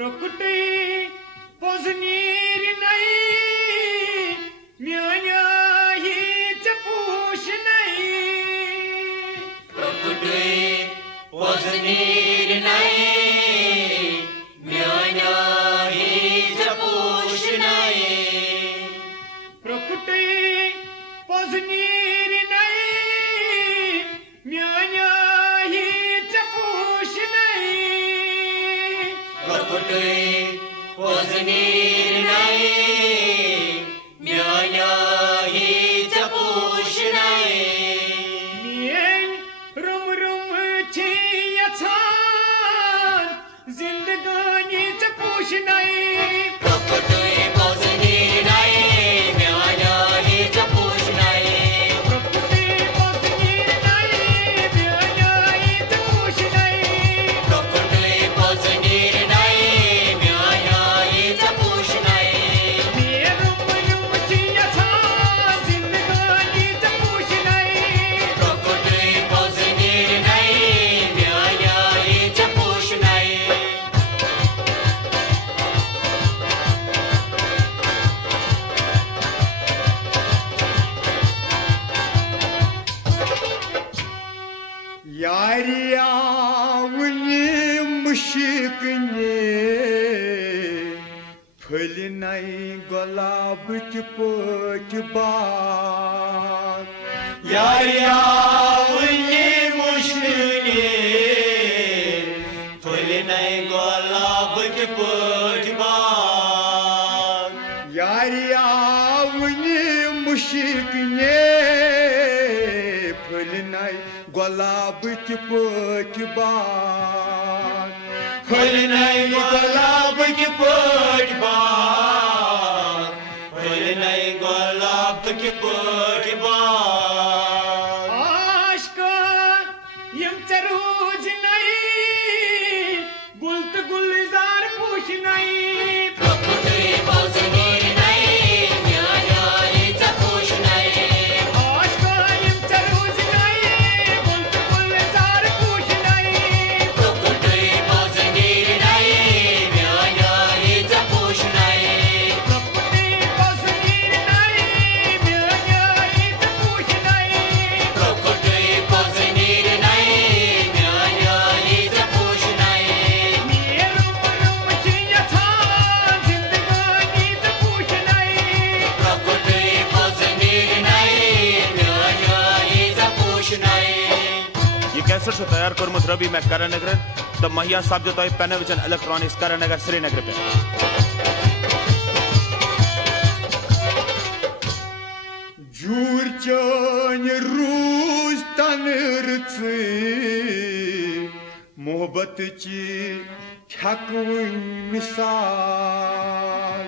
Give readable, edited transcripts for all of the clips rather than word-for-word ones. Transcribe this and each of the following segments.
प्रकृति पोजनीर नहीं म्यान्या ही चपूश नहीं प्रकृति पोजनीर नहीं म्यान्या ही चपूश नहीं प्रकृति पोजनीर नहीं म्यान्या ही चपूश नहीं प्रकृति पोजनीर नहीं म्यान्या ही चपूश नहीं मियन रुम रुम छी यछान जिंदगानी चपूश नहीं प्रकृति पोजनीर नहीं म्यान्या ही चपूश नहीं प्रकृति पोजनीर नहीं म्यान्या ही चपूश नहीं प्रकृति पोजनीर नहीं म्यान्या ही चपूश नहीं मियन रुम छी यछान जिंदगानी चपूश नहीं प्रकृति पोजनीर नहीं म्यान्या ही चपूश नहीं यारिया वनी मुशिकने फल नहीं गुलाब के पोच बाग यारिया वनी मुश्किले फल नहीं गुलाब के पोच बाग यारिया वनी मुशिकने फल नहीं गुलाब के पोच बाग फल नहीं गुलाब के पोच बाग फल नहीं गुलाब के पोच बाग आशका यम चरूज नहीं गुलत गुलजार पूछ नहीं प्रकृति पोजनीर नहीं म्यान्या ही चपूश नहीं आशका यम चरूज नहीं गुलत गुलजार पूछ नहीं प्रकृति पोजनीर नहीं म्यान्या ही चपूश नहीं प्रकृति पोजनीर नहीं म्यान्या ही चपूश नहीं प्रकृति पोजनीर नहीं म्यान्या ही चपूश नहीं मेरू रुम छी यछान जिंदगानी चपूश नहीं प्रकृति पोजनीर नहीं म्यान्या ही चपूश नहीं ये कैसेट से तैयार कर्मुत रवि मैं करणनगर द महिया साहब जो पेनाविजन इलेक्ट्रॉनिक्स करणनगर श्रीनगर पे जूर चान रूज तनरच मोहब्बत ची ठकवन मिसाल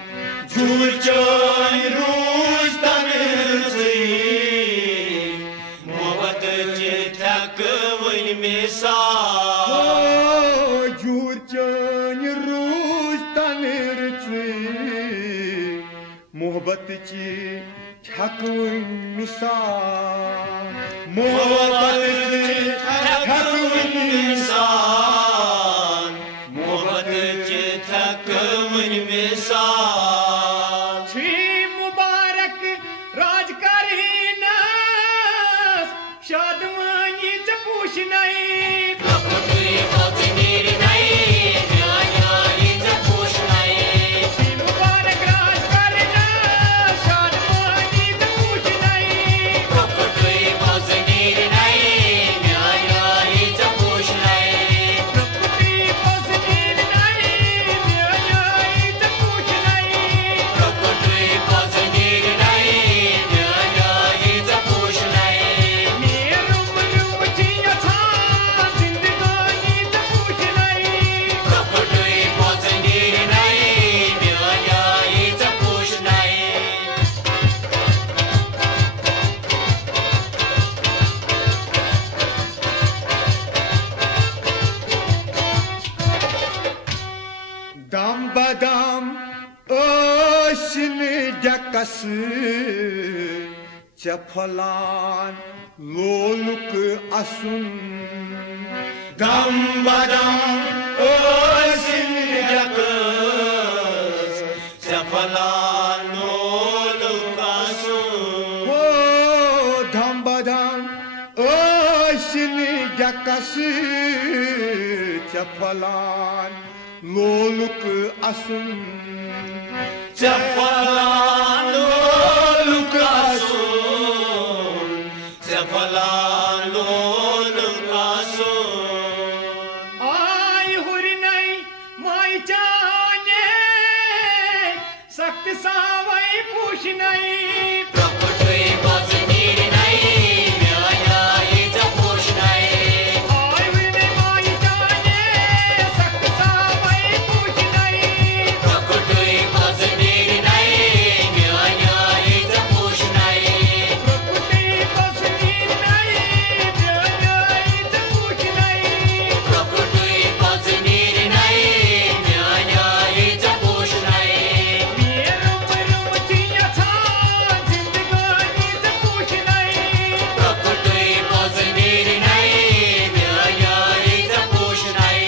झूर चान रूज तनरची मोहब्बत ची ठकवन मिसाल जूर चान रूज तनरच मोहब्बत ची ठकवन मिसाल मोहब्बत ची ठकवन मिसाल मोहब्बत ची ठकवन मिसाल छी मुबारक राज करीनास शादमानी चपूश नहीं प्रकृति पोजनीर नहीं म्यान्या ही चपूश नहीं छी मुबारक राज करीनास शादमानी चपूश नहीं प्रकृति पोजनीर नहीं म्यान्या ही चपूश नहीं प्रकृति पोजनीर नहीं म्यान्या ही चपूश नहीं प्रकृति पोजनीर नहीं म्यान्या ही चपूश नहीं मेरू रुम छी यछान जिंदगानी चपूश नहीं प्रकृति पोजनीर नहीं म्यान्या ही चपूश नहीं दम बदम ओशन डकस चफलान लोलुक असुन दम बदम ओसिन जक Cefalan loluk asun Cefalan loluk asun Cefalan loluk asun Ay hurinay may jane Sakt savay pushnay Prokutui boznir nai Myaya ita push nai Ay hurinay may jane Sakt savay pushnay Prokutui boznir nai Myaya ita push nai Prokruti basni nay Jaya ita pushnay Prokutui boznir nai Myaya ita push nai Merum chiya tha zindagani ita pushnay Prokutui boznir nai Myaya ita push nai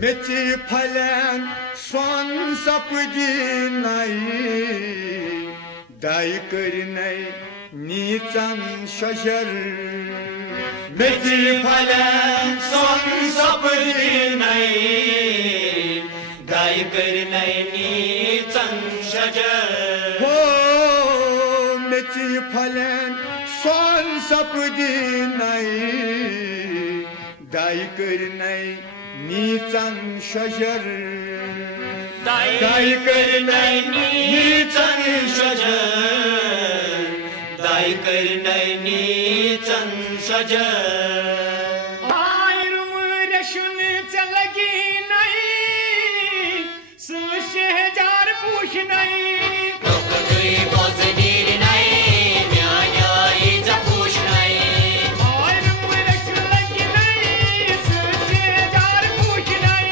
Meti palen son sapdi nay Day karnay nitan shajar Meti palen son sapdi nai Day karnay nitan shajar Ho meti palen son sapdi nay Day karnay nitan shajar Day karnay nitan shajar Day karnay nitan shajar Ayrım reşun çalagi nay Su şehcar puş nay Prokutui boznir nai Myaya ita push nai Ayrım reşun lagi nay Su şehcar puş nay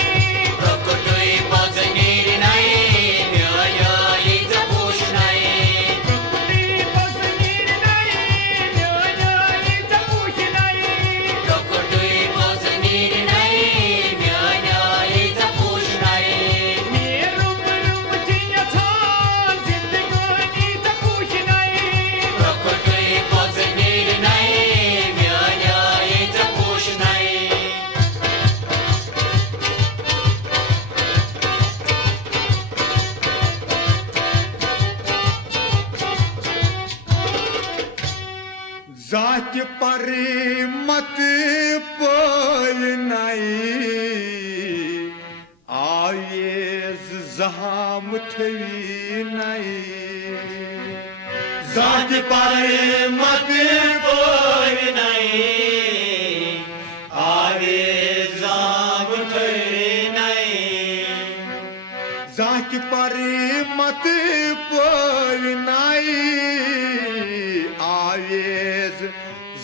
Prokutui boznir nai Myaya ita push nai Prokruti basni nay Jaya ita puş nay Prokutui boznir nai Myaya ita push nai Merum chiya tha zindagani ita puş nay Prokutui boznir nai Myaya ita push nai Zat pari mat pol nay Ayez zaham thvi nay Zat pare mat boy nai Aave zam thai nai Zat pari mat pol nay Ayez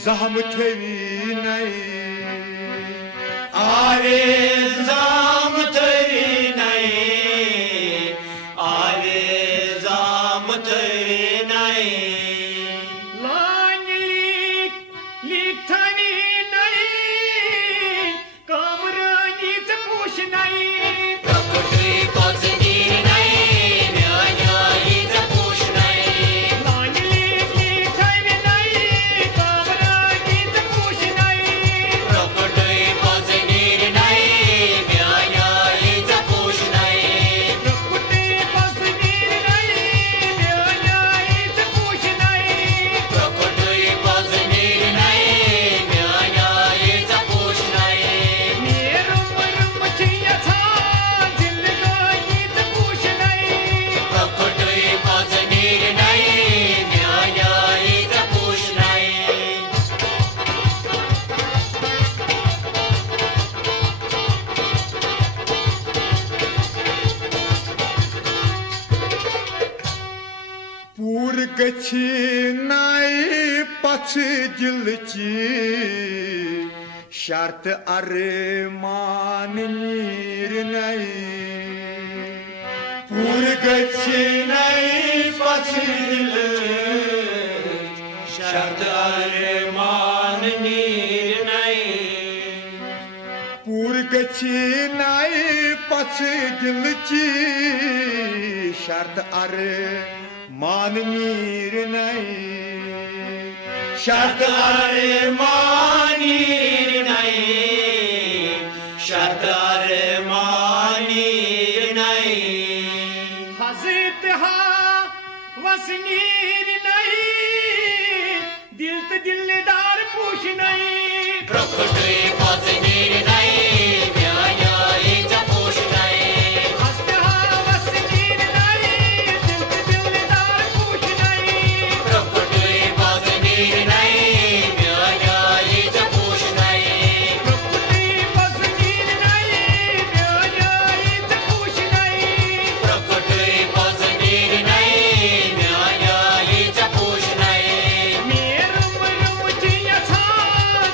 zaham thvi nay Aave zam thai nai Aave zam thai nai Lanlik liktani nay Kamrani te push nay Prokutui boznir nai Myaya ita push nai Lanlik liktani nay Kamrani te push nay Prokutui boznir nai Myaya ita push nai Prokruti basni nay Jaya ita push nay Prokutui boznir nai Myaya ita push nai Merum chiya tha zindagani ita push nay Prokutui boznir nai Myaya ita push nai Pur gachi nay pach dilchi Shart arman nir nay Pur gachi nay pach dilchi Shart arman nir nai Pur gachi nay pach dilchi शर्त अर मान नीर नहीं शर्त अर मानीर नहीं शर्त अर मानीर नहीं हजरत हा वसनीर नहीं दिल तो दिलदार पूछ नहीं प्रकटुई पजनीर नहीं म्याया इजा पूछ नहीं हजरत हा वसनीर नहीं दिल तो दिलदार पूछ नहीं प्रकटुई पजनीर नहीं म्याया इजा पूछ नहीं प्रकृति वसनीर नहीं म्याया इजा पूछ नहीं प्रकटुई पजनीर नहीं म्याया इजा पूछ नहीं मेरे मन मुझे था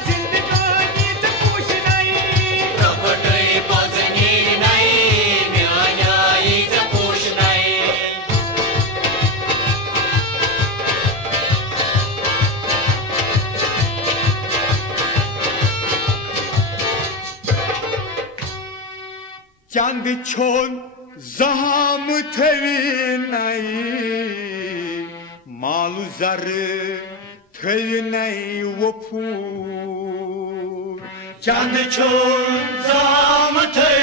जिंदगानी तो पूछ नहीं प्रकटुई पजनीर नहीं म्याया इजा पूछ नहीं चंद छोन जहाम थवी नहीं मालू जर थवी नहीं वो फूल चंद छोड़ जाम थे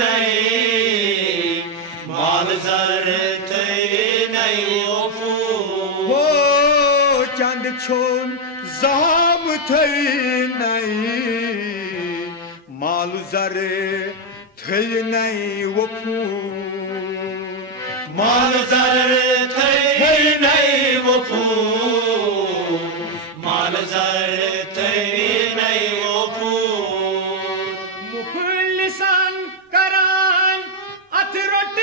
नहीं माल जर थे नहीं वो फूल वो चंद छोन जहाम थवी नहीं मालू जर थवी नहीं वो फूल माल जर थे नहीं वो फूल माल जर थे नहीं वो फूल मुखलिसान करान अथरोट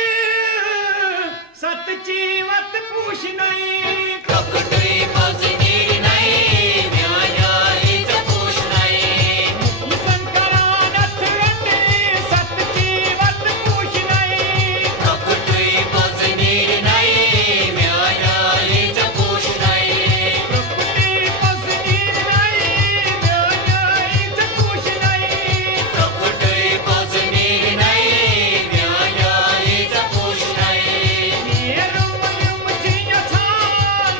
सच्ची वत पूछ नहीं प्रकटुई पजनीर नहीं म्याया इजा पूछ नहीं मुखलिसान करान अथरोट सच्ची वत पूछ नहीं प्रकटुई पजनीर नहीं म्याया इजा पूछ नहीं प्रकृति वसनीर नहीं म्याया इजा पूछ नहीं प्रकटुई पजनीर नहीं म्याया इजा पूछ नहीं मेरे मन मुझे था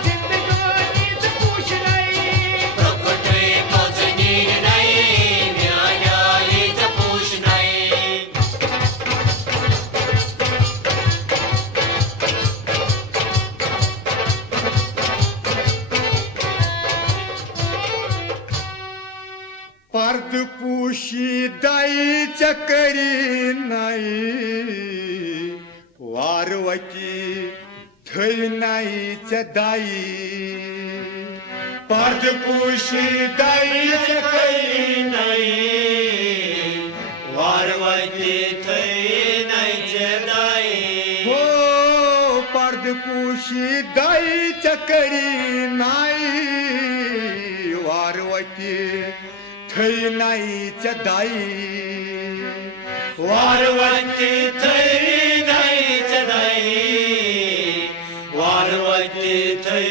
जिंदगानी तो पूछ नहीं प्रकटुई पजनीर नहीं म्याया इजा पूछ नहीं पर्द पूशी दाई चकरी नहीं वारवकी थई नहीं चदाई पर्द पूशी दाई चकरी नहीं वारवती थे नहीं जदाई हो पर्द पूशी दाई चकरी नहीं वारवकी थई नहीं चदाई वारवती थे नहीं जदाई वारवती थे